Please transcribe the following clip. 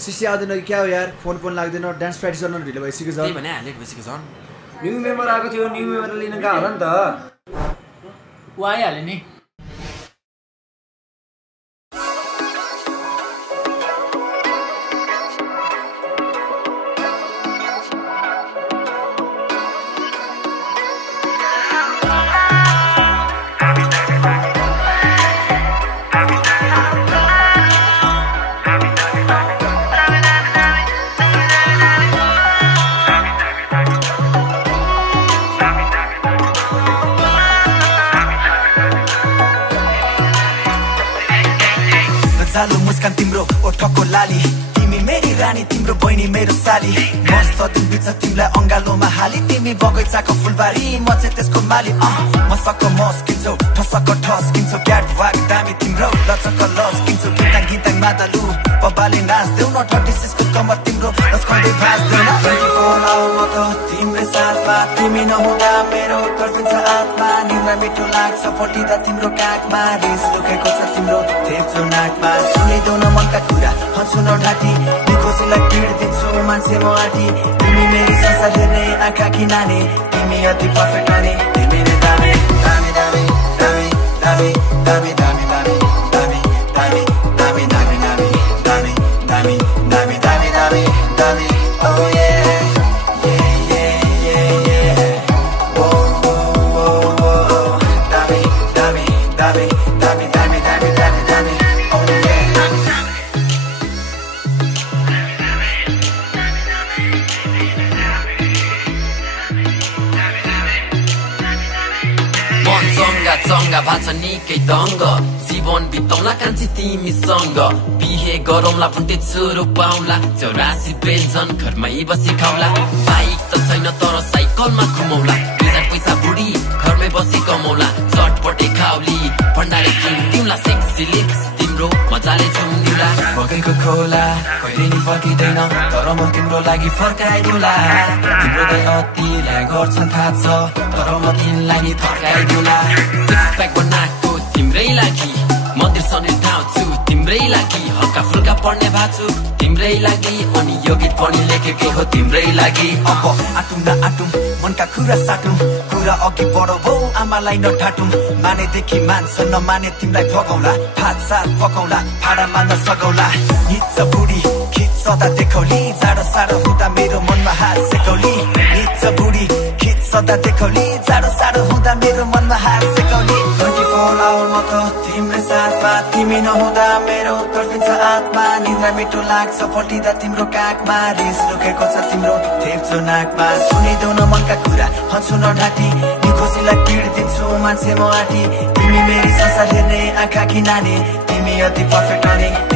cc आउँदैन कि क्या हो यार फोन लाग्दैन डान्स प्र्याक्टिस गर्न ढिलो भइसक्यो छ भने लेट भइसक्यो झन् न्यू मेम्बर आएको थियो न्यू मेम्बर लिन गएको होला नि त ऊ आइहाल्यो नि चालु मुस्कान तिम्रो ओठको लाली तिमी मेरी रानी तिम्रो बहिनी मेरो साली मस्त दिन बिच तिमीलाई अंगालोमा हाली तिमी बगैँचाको फुलबारी म चाहिँ त्यसको माली मसक्क मस्किन्छौ ठसक्क ठस्किन्छौ क्याट वाक दामी तिम्रो लचक्क लस्किन्छौ गीता गीता मादलु पबाले नाच्देऊ न 36 को कमर तिम्रो रस्काउँदै भाँच्देऊ न 24 आवर म त तिम्रै साथमा तिमी नहुँदा मेरो तर्फिन्छ आत्मा निद्रा मिठो लाग्छ फटिँदा तिम्रो काखमा रिस लुकेको छ तिम्रो थेप्चो नाकमा सुनिदेऊ न मनका कुरा हन्छु न ढाँटी निकोसीलाई पीड दिन्छु मान्छे म आँटी तिमी मेरी संसार हेर्ने आँखा कि नानी तिमी अति पर्फेक्ट नानी तिमी नै दामी दामी दामी दामी दामी दामी दामी दामी दामी दामी दामी दामी दामी दामी दामी दामी दामी oh yeah चङ्गा भाछ निकै दङ्ग जीवन बिताउला कान्छी तिमीसँग बिहे गरौँला फुटे चोरो पाउला 84 व्यञ्जन घरमै बसी खाउला बाइक त छैन तर साइकलमा घुमौला पैसा बुढी घरमै बसी कमौला चटपटे खाउली भण्डारे किन्दिउला सेक्सी लिप्स तिम्रो मजाले झुम्दिउला बगेको खोला कहिले नि फर्किँदैन तर म तिम्रो लागि फर्काइदिउला तिम्रो दय अतिलाई गर्छन् थाहा छ तर म तिमीलाई नि फर्काइदिउला सिक्स प्याक बनाएको तिम्रै लागि मन्दिर सन्दिर धाउँछु तिम्रै लागि हल्का फुल्का पढ्ने भाछु तिम्रै लागि अनि यो गीत पनि लेखेकै हो तिम्रै लागि अब आटुम न आटुम मनका कुरा साटुम कुरा अघि बढो भौ आमालाई नठाटुम मानेदेखि मान्छ नमाने तिमीलाई ठगौला भात सात पकाउला भाडा मान्न सघौला निच्च बुढी खिच्दा देखौली जाडो साडो हुँदा मेरो मनमा हात सेकौली निच्च बुढी खिच्दा देखौली जाडो साडो हुँदा मेरो मनमा हात सेकौली 24 आवर म त तिम्रै साथमा तिमी नहुँदा मेरो तर्फिन्छ आत्मा निद्रा मिठो लाग्छ फटिँदा तिम्रो काखमा रिस लुकेको छ तिम्रो थेप्चो नाकमा सुनिदेऊ न मनका कुरा हन्छु न ढाँटी निकोसीलाई पीड दिन्छु मान्छे म आँटी तिमी मेरी संसार हेर्ने आँखा कि नानी तिमी अति पर्फेक्ट नानी